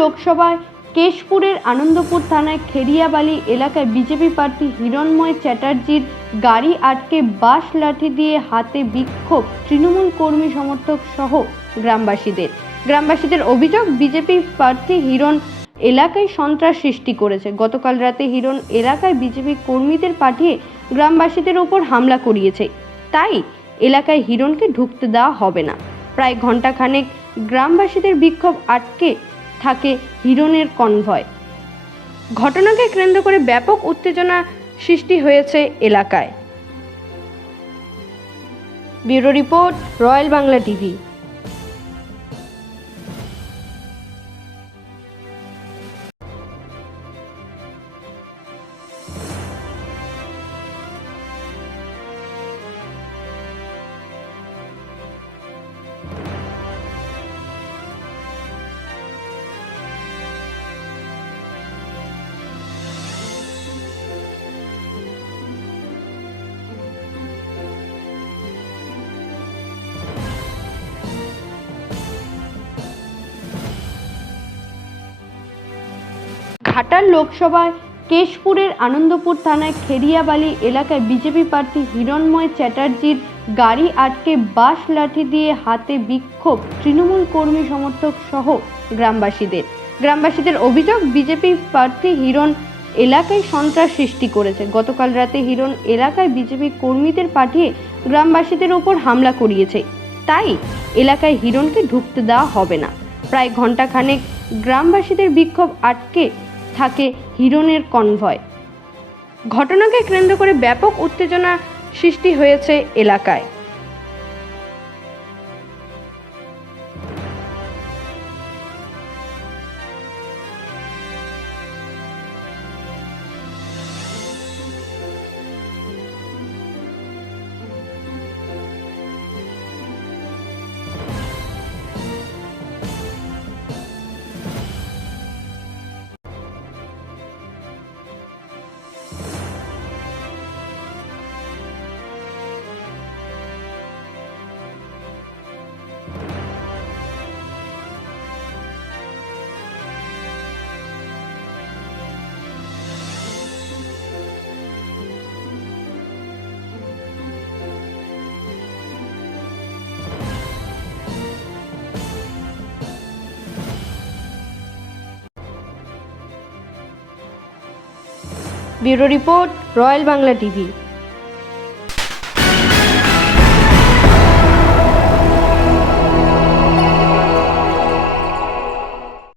লোকসভায় কেশপুরের আনন্দপুর থানায় খেরিয়াবালি এলাকায় বিজেপি প্রার্থী হিরণময় চ্যাটার্জির গাড়ি আটকে বাঁশ লাঠি দিয়ে হাতে বিক্ষোভ তৃণমূল কর্মী সমর্থক সহ গ্রামবাসীদের। গ্রামবাসীদের অভিযোগ, বিজেপি প্রার্থী হিরণ এলাকায় সন্ত্রাস সৃষ্টি করেছে। গতকাল রাতে হিরণ এলাকায় বিজেপি কর্মীদের পাঠিয়ে গ্রামবাসীদের ওপর হামলা করিয়েছে। তাই এলাকায় হিরণকে ঢুকতে দেওয়া হবে না। প্রায় ঘন্টাখানেক গ্রামবাসীদের বিক্ষোভ আটকে থাকে হিরণের কনভয়। ঘটনাকে কেন্দ্র করে ব্যাপক উত্তেজনা সৃষ্টি হয়েছে এলাকায়। Bureau report, Royal Bangla TV. Ghatal লোকসভায় কেশপুরের আনন্দপুর থানায় খেরিয়াবালি এলাকায় বিজেপি প্রার্থী হিরণময় চ্যাটার্জির গাড়ি আটকে বাঁশ লাঠি দিয়ে হাতে বিক্ষোভ তৃণমূল কর্মী সমর্থক সহ গ্রামবাসীদের। গ্রামবাসীদের অভিযোগ, বিজেপি প্রার্থী হিরণ এলাকায় সন্ত্রাস সৃষ্টি করেছে। গতকাল রাতে হিরণ এলাকায় বিজেপি কর্মীদের পাঠিয়ে গ্রামবাসীদের ওপর হামলা করিয়েছে। তাই এলাকায় হিরণকে ঢুকতে দেওয়া হবে না। প্রায় ঘন্টাখানেক গ্রামবাসীদের বিক্ষোভ আটকে থাকে হিরণের কনভয়। ঘটনাকে কেন্দ্র করে ব্যাপক উত্তেজনা সৃষ্টি হয়েছে এলাকায়। Bureau report Royal Bangla TV